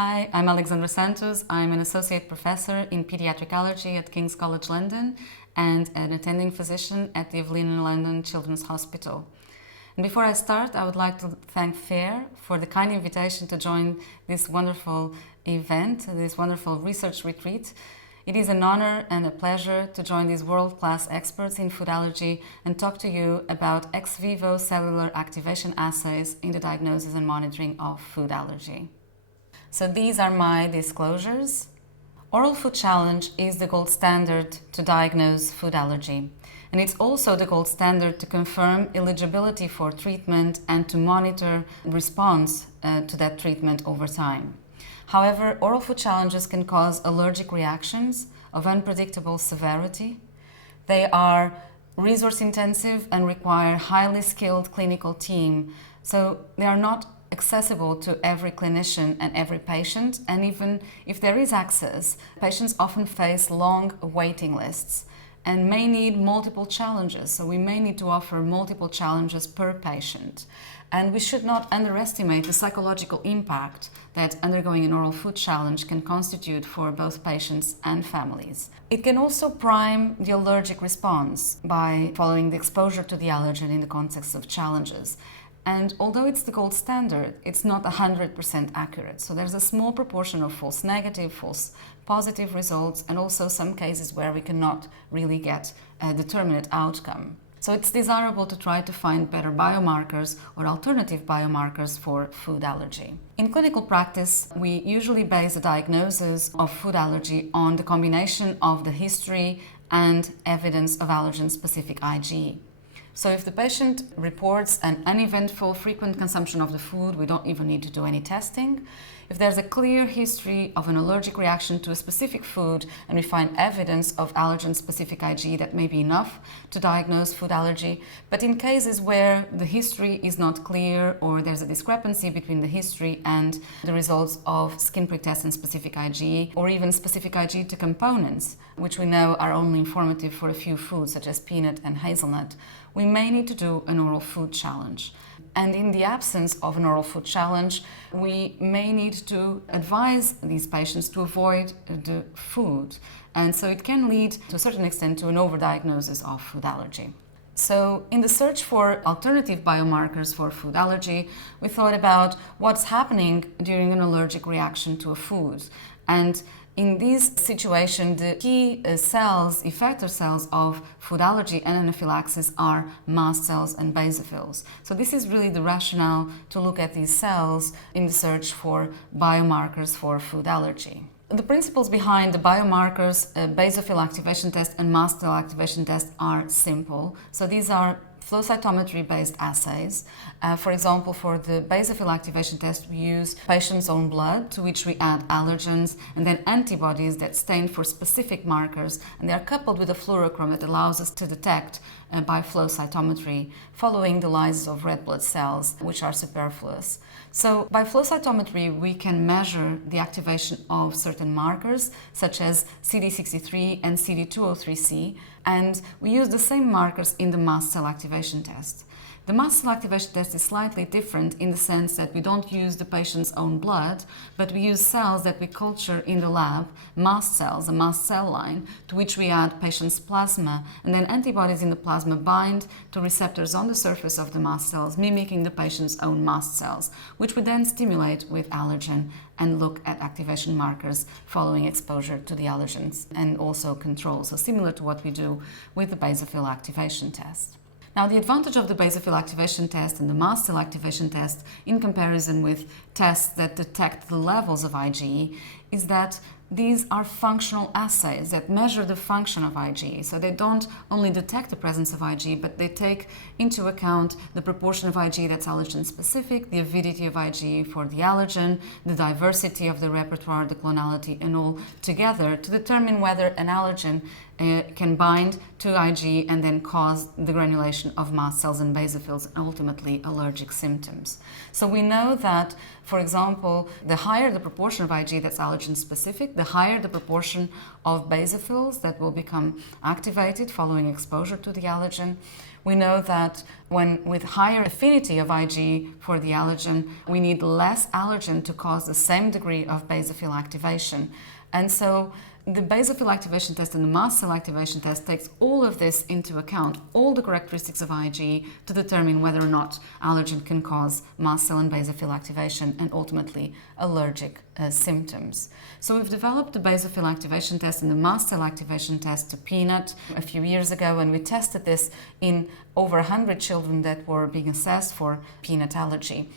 Hi, I'm Alexandra Santos. I'm an associate professor in pediatric allergy at King's College London and an attending physician at the Evelyn in London Children's Hospital. And before I start, I would like to thank FHEA for the kind invitation to join this wonderful event, this wonderful research retreat. It is an honor and a pleasure to join these world-class experts in food allergy and talk to you about ex vivo cellular activation assays in the diagnosis and monitoring of food allergy. So these are my disclosures. Oral food challenge is the gold standard to diagnose food allergy. And it's also the gold standard to confirm eligibility for treatment and to monitor response to that treatment over time. However, oral food challenges can cause allergic reactions of unpredictable severity. They are resource intensive and require highly skilled clinical team. So they are not accessible to every clinician and every patient, and even if there is access, patients often face long waiting lists and may need multiple challenges. So we may need to offer multiple challenges per patient. And we should not underestimate the psychological impact that undergoing an oral food challenge can constitute for both patients and families. It can also prime the allergic response by following the exposure to the allergen in the context of challenges. And although it's the gold standard, it's not 100% accurate. So there's a small proportion of false negative, false positive results, and also some cases where we cannot really get a determinate outcome. So it's desirable to try to find better biomarkers or alternative biomarkers for food allergy. In clinical practice, we usually base a diagnosis of food allergy on the combination of the history and evidence of allergen-specific IgE. So if the patient reports an uneventful, frequent consumption of the food, we don't even need to do any testing. If there's a clear history of an allergic reaction to a specific food and we find evidence of allergen-specific IgE, that may be enough to diagnose food allergy. But in cases where the history is not clear or there's a discrepancy between the history and the results of skin prick test and specific IgE, or even specific IgE to components, which we know are only informative for a few foods such as peanut and hazelnut, we may need to do an oral food challenge. And in the absence of an oral food challenge, we may need to advise these patients to avoid the food. And so it can lead to a certain extent to an overdiagnosis of food allergy. So in the search for alternative biomarkers for food allergy, we thought about what's happening during an allergic reaction to a food. And in this situation, the key cells, effector cells of food allergy and anaphylaxis are mast cells and basophils. So this is really the rationale to look at these cells in the search for biomarkers for food allergy. The principles behind the biomarkers, basophil activation test and mast cell activation test are simple. So these are flow cytometry-based assays. For example, for the basophil activation test, we use patients' own blood, to which we add allergens and then antibodies that stain for specific markers, and they are coupled with a fluorochrome that allows us to detect by flow cytometry following the lysis of red blood cells, which are superfluous. So by flow cytometry, we can measure the activation of certain markers, such as CD63 and CD203C, and we use the same markers in the mast cell activation test. The mast cell activation test is slightly different in the sense that we don't use the patient's own blood, but we use cells that we culture in the lab, mast cells, a mast cell line, to which we add patient's plasma, and then antibodies in the plasma bind to receptors on the surface of the mast cells, mimicking the patient's own mast cells, which we then stimulate with allergen and look at activation markers following exposure to the allergens and also control, so similar to what we do with the basophil activation test. Now, the advantage of the basophil activation test and the mast cell activation test in comparison with tests that detect the levels of IgE is that these are functional assays that measure the function of IgE. So they don't only detect the presence of IgE, but they take into account the proportion of IgE that's allergen specific, the avidity of IgE for the allergen, the diversity of the repertoire, the clonality, and all together to determine whether an allergen can bind to IgE and then cause the granulation of mast cells and basophils and ultimately allergic symptoms. So we know that, for example, the higher the proportion of IgE that's allergen specific, the higher the proportion of basophils that will become activated following exposure to the allergen. We know that when with higher affinity of IgE for the allergen, we need less allergen to cause the same degree of basophil activation. And so the basophil activation test and the mast cell activation test takes all of this into account, all the characteristics of IgE, to determine whether or not allergen can cause mast cell and basophil activation and ultimately allergic symptoms. So we've developed the basophil activation test and the mast cell activation test to peanut a few years ago, and we tested this in over 100 children that were being assessed for peanut allergy.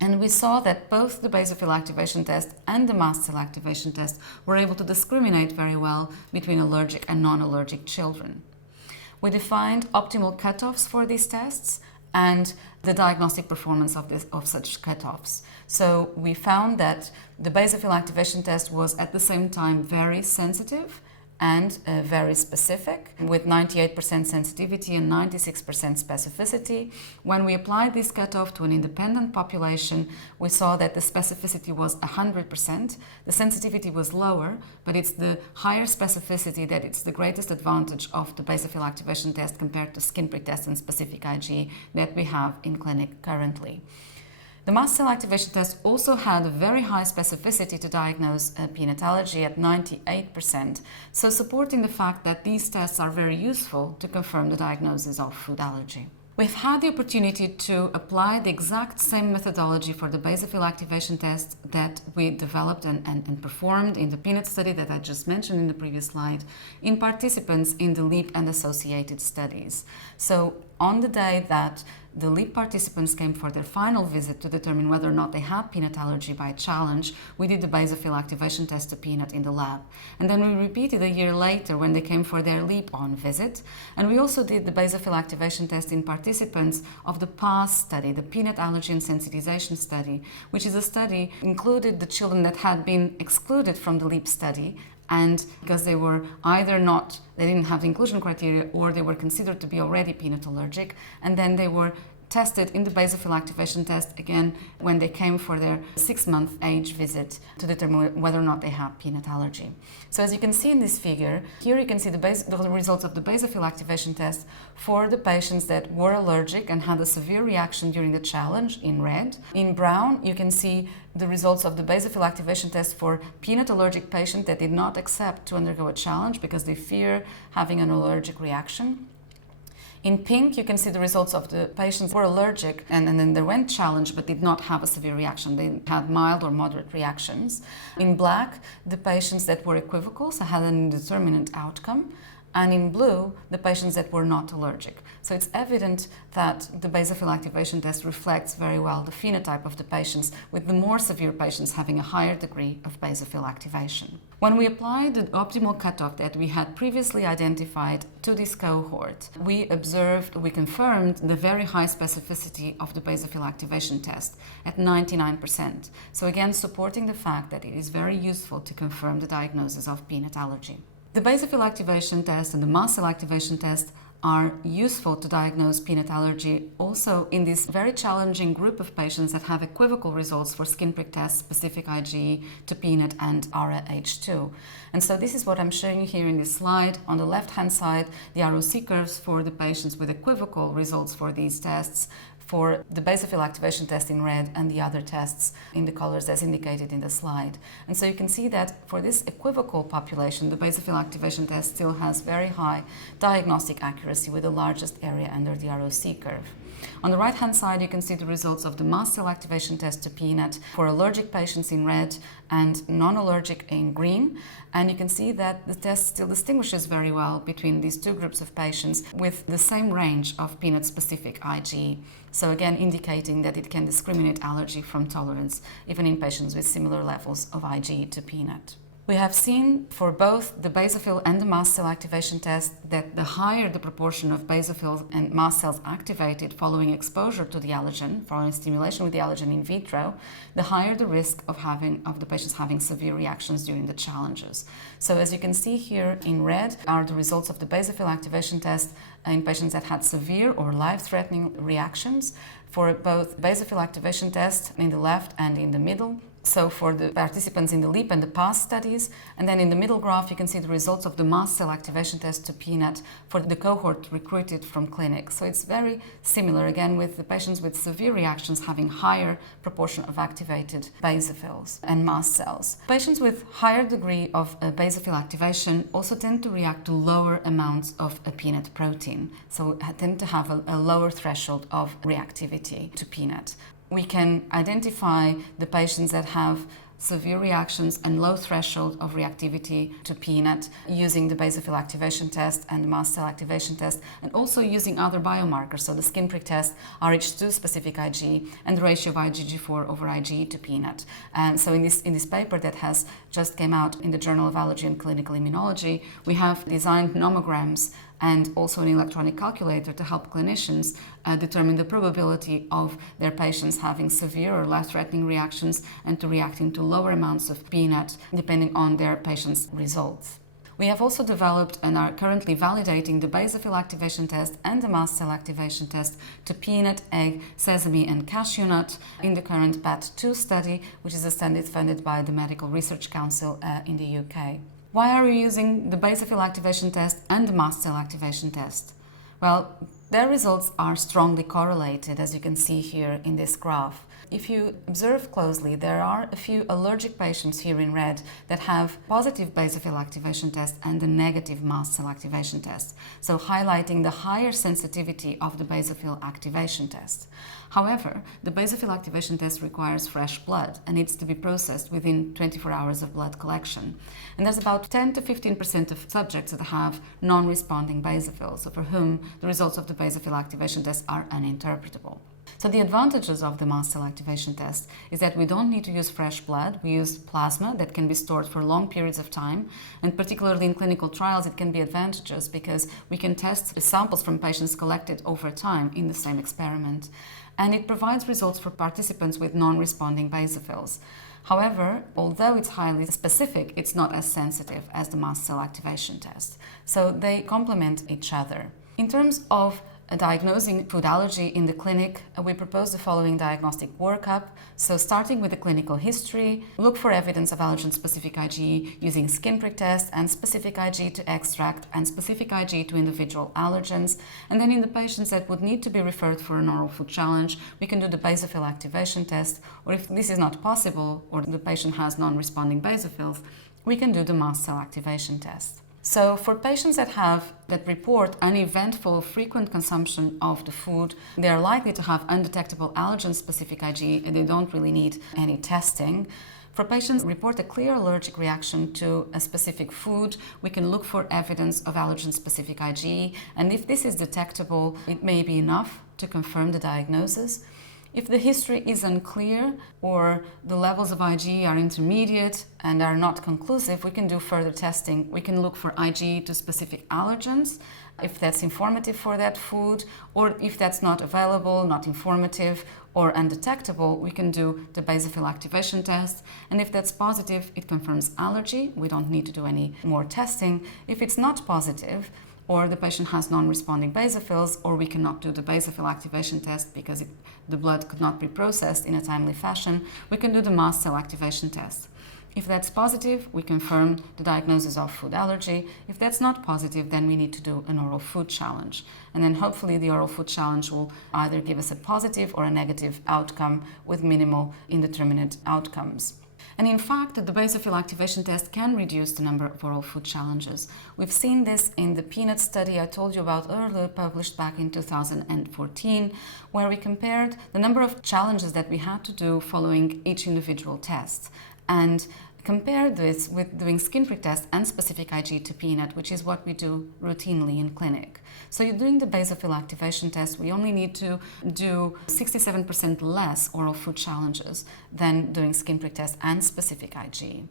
And we saw that both the basophil activation test and the mast cell activation test were able to discriminate very well between allergic and non-allergic children. We defined optimal cutoffs for these tests and the diagnostic performance of such cutoffs. So we found that the basophil activation test was at the same time very sensitive and very specific, with 98% sensitivity and 96% specificity. When we applied this cutoff to an independent population, we saw that the specificity was 100%. The sensitivity was lower, but it's the higher specificity that it's the greatest advantage of the basophil activation test compared to skin prick test and specific IgE that we have in clinic currently. The mast cell activation test also had a very high specificity to diagnose peanut allergy at 98%, so supporting the fact that these tests are very useful to confirm the diagnosis of food allergy. We've had the opportunity to apply the exact same methodology for the basophil activation test that we developed and performed in the peanut study that I just mentioned in the previous slide in participants in the LEAP and associated studies. So on the day that the LEAP participants came for their final visit to determine whether or not they had peanut allergy by challenge, we did the basophil activation test to peanut in the lab. And then we repeated a year later when they came for their LEAP on visit. And we also did the basophil activation test in participants of the PASS study, the peanut allergy and sensitization study, which is a study included the children that had been excluded from the LEAP study, and because they were either they didn't have the inclusion criteria, or they were considered to be already peanut allergic, and then they were tested in the basophil activation test again when they came for their 6-month age visit to determine whether or not they have peanut allergy. So as you can see in this figure, here you can see the results of the basophil activation test for the patients that were allergic and had a severe reaction during the challenge in red. In brown, you can see the results of the basophil activation test for peanut allergic patients that did not accept to undergo a challenge because they fear having an allergic reaction. In pink, you can see the results of the patients who were allergic and underwent challenge but did not have a severe reaction. They had mild or moderate reactions. In black, the patients that were equivocal, so had an indeterminate outcome. And in blue, the patients that were not allergic. So it's evident that the basophil activation test reflects very well the phenotype of the patients, with the more severe patients having a higher degree of basophil activation. When we applied the optimal cutoff that we had previously identified to this cohort, we confirmed the very high specificity of the basophil activation test at 99%. So again, supporting the fact that it is very useful to confirm the diagnosis of peanut allergy. The basophil activation test and the mast cell activation test are useful to diagnose peanut allergy also in this very challenging group of patients that have equivocal results for skin prick tests, specific IgE to peanut and ARA-H2. And so this is what I'm showing you here in this slide. On the left-hand side, the ROC curves for the patients with equivocal results for these tests, for the basophil activation test in red and the other tests in the colors as indicated in the slide. And so you can see that for this equivocal population, the basophil activation test still has very high diagnostic accuracy with the largest area under the ROC curve. On the right-hand side, you can see the results of the mast cell activation test to peanut for allergic patients in red and non-allergic in green. And you can see that the test still distinguishes very well between these two groups of patients with the same range of peanut-specific IgE. So again, indicating that it can discriminate allergy from tolerance, even in patients with similar levels of IgE to peanut. We have seen for both the basophil and the mast cell activation test that the higher the proportion of basophils and mast cells activated following exposure to the allergen, following stimulation with the allergen in vitro, the higher the risk of the patients having severe reactions during the challenges. So as you can see here in red are the results of the basophil activation test in patients that had severe or life-threatening reactions for both basophil activation test in the left and in the middle. So for the participants in the LEAP and the PASS studies, and then in the middle graph you can see the results of the mast cell activation test to peanut for the cohort recruited from clinic. So it's very similar, again, with the patients with severe reactions having higher proportion of activated basophils and mast cells. Patients with higher degree of basophil activation also tend to react to lower amounts of a peanut protein, so tend to have a lower threshold of reactivity to peanut. We can identify the patients that have severe reactions and low threshold of reactivity to peanut using the basophil activation test and the mast cell activation test, and also using other biomarkers, so the skin prick test, Rh2 specific Ig, and the ratio of IgG4 over IgE to peanut. And so in this paper that has just came out in the Journal of Allergy and Clinical Immunology, we have designed nomograms and also an electronic calculator to help clinicians determine the probability of their patients having severe or life-threatening reactions and to reacting to lower amounts of peanut depending on their patient's results. We have also developed and are currently validating the basophil activation test and the mast cell activation test to peanut, egg, sesame and cashew nut in the current BAT2 study, which is a study funded by the Medical Research Council in the UK. Why are we using the basophil activation test and the mast cell activation test? Well, their results are strongly correlated, as you can see here in this graph. If you observe closely, there are a few allergic patients here in red that have positive basophil activation test and a negative mast cell activation test, so highlighting the higher sensitivity of the basophil activation test. However, the basophil activation test requires fresh blood and needs to be processed within 24 hours of blood collection. And there's about 10 to 15% of subjects that have non-responding basophils, so for whom the results of the basophil activation test are uninterpretable. So the advantages of the mast cell activation test is that we don't need to use fresh blood. We use plasma that can be stored for long periods of time, and particularly in clinical trials it can be advantageous because we can test samples from patients collected over time in the same experiment. And it provides results for participants with non-responding basophils. However, although it's highly specific, it's not as sensitive as the mast cell activation test. So they complement each other. In terms of diagnosing food allergy in the clinic, we propose the following diagnostic workup. So starting with the clinical history, look for evidence of allergen-specific IgE using skin prick test and specific IgE to extract and specific IgE to individual allergens. And then in the patients that would need to be referred for an oral food challenge, we can do the basophil activation test, or if this is not possible or the patient has non-responding basophils, we can do the mast cell activation test. So for patients that report uneventful frequent consumption of the food, they are likely to have undetectable allergen-specific IgE and they don't really need any testing. For patients who report a clear allergic reaction to a specific food, we can look for evidence of allergen-specific IgE, and if this is detectable, it may be enough to confirm the diagnosis. If the history is unclear or the levels of IgE are intermediate and are not conclusive, we can do further testing. We can look for IgE to specific allergens, if that's informative for that food, or if that's not available, not informative, or undetectable, we can do the basophil activation test. And if that's positive, it confirms allergy. We don't need to do any more testing. If it's not positive, or the patient has non-responding basophils, or we cannot do the basophil activation test because the blood could not be processed in a timely fashion, we can do the mast cell activation test. If that's positive, we confirm the diagnosis of food allergy. If that's not positive, then we need to do an oral food challenge. And then hopefully the oral food challenge will either give us a positive or a negative outcome with minimal indeterminate outcomes. And in fact, the basophil activation test can reduce the number of oral food challenges. We've seen this in the peanut study I told you about earlier, published back in 2014, where we compared the number of challenges that we had to do following each individual test, and compare this with doing skin prick test and specific IgE to peanut, which is what we do routinely in clinic. So you're doing the basophil activation test, we only need to do 67% less oral food challenges than doing skin prick test and specific IgE.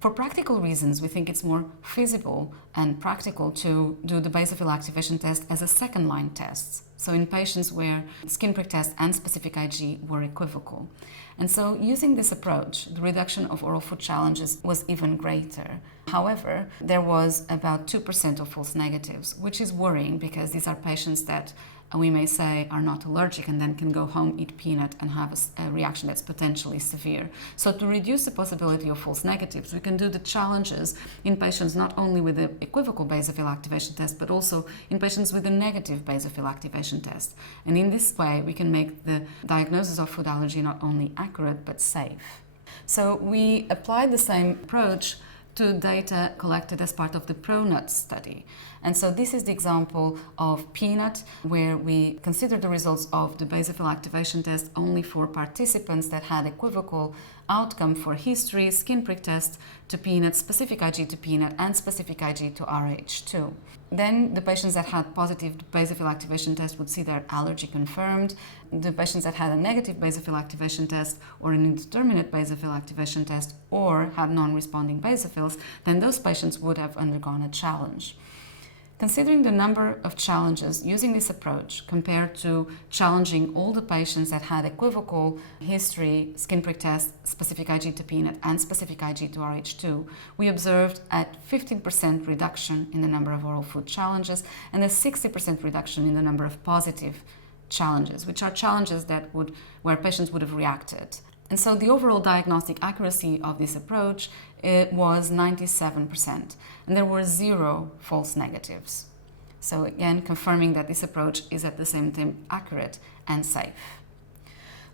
For practical reasons, we think it's more feasible and practical to do the basophil activation test as a second-line test. So in patients where skin prick test and specific IgE were equivocal. And so using this approach, the reduction of oral food challenges was even greater. However, there was about 2% of false negatives, which is worrying because these are patients that we may say are not allergic and then can go home, eat peanut and have a reaction that's potentially severe. So to reduce the possibility of false negatives, we can do the challenges in patients not only with the equivocal basophil activation test, but also in patients with a negative basophil activation test. And in this way, we can make the diagnosis of food allergy not only accurate, but safe. So we applied the same approach to data collected as part of the ProNut study. And so this is the example of peanut, where we considered the results of the basophil activation test only for participants that had equivocal outcome for history, skin prick test to peanut, specific IG to peanut, and specific IG to RH2. Then the patients that had positive basophil activation test would see their allergy confirmed. The patients that had a negative basophil activation test or an indeterminate basophil activation test or had non-responding basophils, then those patients would have undergone a challenge. Considering the number of challenges using this approach compared to challenging all the patients that had equivocal history, skin prick test, specific IG to peanut, and specific IG to RH2, we observed a 15% reduction in the number of oral food challenges and a 60% reduction in the number of positive challenges, which are challenges where patients would have reacted. And so the overall diagnostic accuracy of this approach was 97%, and there were 0 false negatives. So again, confirming that this approach is at the same time accurate and safe.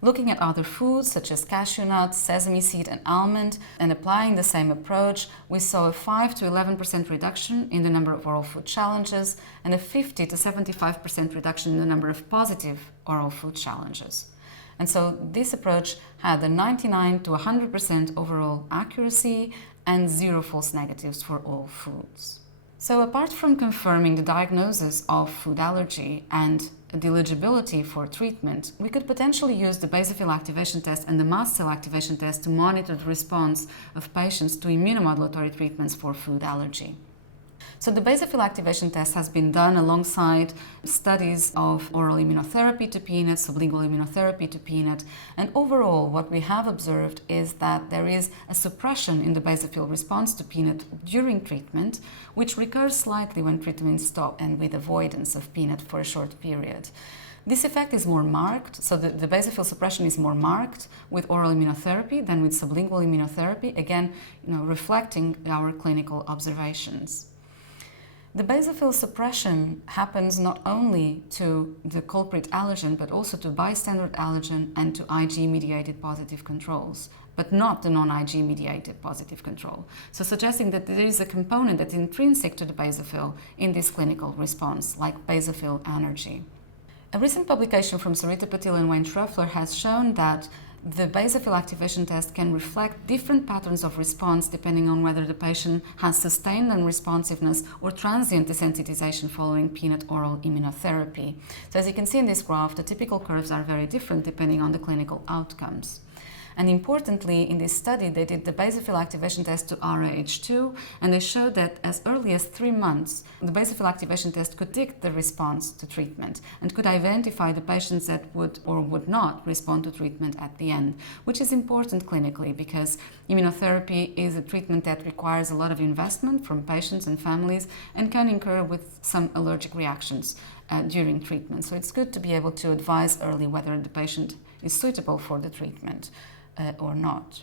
Looking at other foods such as cashew nut, sesame seed, and almond, and applying the same approach, we saw a 5 to 11% reduction in the number of oral food challenges and a 50 to 75% reduction in the number of positive oral food challenges. And so this approach had a 99 to 100% overall accuracy and 0 false negatives for all foods. So apart from confirming the diagnosis of food allergy and the eligibility for treatment, we could potentially use the basophil activation test and the mast cell activation test to monitor the response of patients to immunomodulatory treatments for food allergy. So the basophil activation test has been done alongside studies of oral immunotherapy to peanut, sublingual immunotherapy to peanut, and overall what we have observed is that there is a suppression in the basophil response to peanut during treatment, which recurs slightly when treatment stops and with avoidance of peanut for a short period. This effect is more marked, so the basophil suppression is more marked with oral immunotherapy than with sublingual immunotherapy, again, reflecting our clinical observations. The basophil suppression happens not only to the culprit allergen, but also to bystander allergen and to IG-mediated positive controls, but not the non-IG-mediated positive control. So suggesting that there is a component that's intrinsic to the basophil in this clinical response, like basophil allergy. A recent publication from Sarita Patil and Wayne Schroeffler has shown that the basophil activation test can reflect different patterns of response depending on whether the patient has sustained unresponsiveness or transient desensitization following peanut oral immunotherapy. So as you can see in this graph, the typical curves are very different depending on the clinical outcomes. And importantly, in this study, they did the basophil activation test to RH2, and they showed that as early as 3 months, the basophil activation test could predict the response to treatment and could identify the patients that would or would not respond to treatment at the end, which is important clinically because immunotherapy is a treatment that requires a lot of investment from patients and families and can incur with some allergic reactions during treatment. So it's good to be able to advise early whether the patient is suitable for the treatment or not.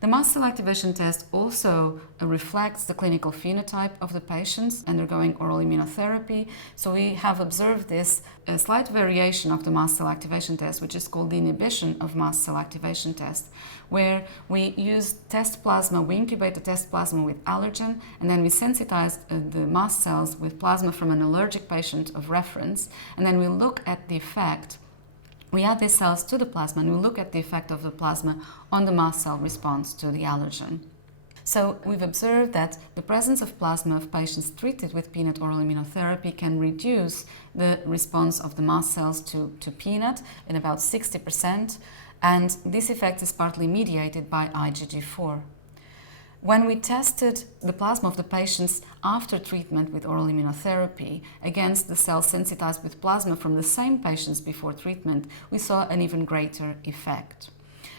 The mast cell activation test also reflects the clinical phenotype of the patients undergoing oral immunotherapy. So we have observed this slight variation of the mast cell activation test, which is called the inhibition of mast cell activation test, where we use test plasma, we incubate the test plasma with allergen, and then we sensitize the mast cells with plasma from an allergic patient of reference, and then we look at the effect. We add these cells to the plasma and we look at the effect of the plasma on the mast cell response to the allergen. So we've observed that the presence of plasma of patients treated with peanut oral immunotherapy can reduce the response of the mast cells to peanut in about 60%, and this effect is partly mediated by IgG4. When we tested the plasma of the patients after treatment with oral immunotherapy against the cells sensitized with plasma from the same patients before treatment, we saw an even greater effect.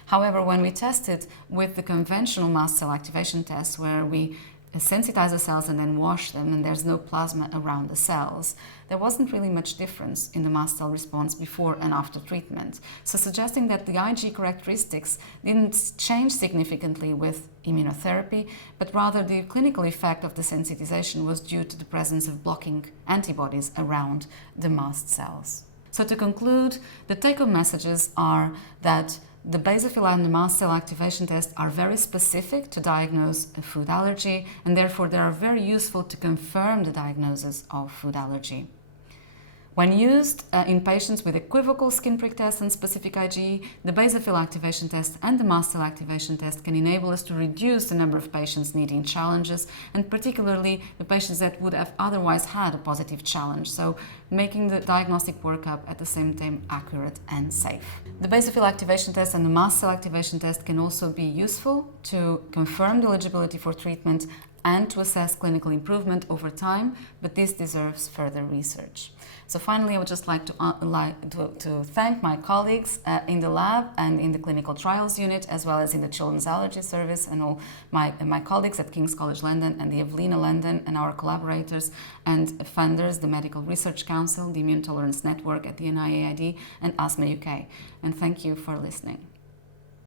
However, when we tested with the conventional mast cell activation test, where we sensitize the cells and then wash them, and there's no plasma around the cells, there wasn't really much difference in the mast cell response before and after treatment. So suggesting that the IG characteristics didn't change significantly with immunotherapy, but rather the clinical effect of the sensitization was due to the presence of blocking antibodies around the mast cells. So to conclude, the take-home messages are that the basophil and the mast cell activation tests are very specific to diagnose a food allergy, and therefore they are very useful to confirm the diagnosis of food allergy. When used in patients with equivocal skin prick test and specific IgE, the basophil activation test and the mast cell activation test can enable us to reduce the number of patients needing challenges, and particularly the patients that would have otherwise had a positive challenge, so making the diagnostic workup at the same time accurate and safe. The basophil activation test and the mast cell activation test can also be useful to confirm the eligibility for treatment and to assess clinical improvement over time, but this deserves further research. So finally, I would just like to thank my colleagues in the lab and in the clinical trials unit, as well as in the Children's Allergy Service, and all my colleagues at King's College London and the Evelina London, and our collaborators and funders, the Medical Research Council, the Immune Tolerance Network at the NIAID, and Asthma UK. And thank you for listening.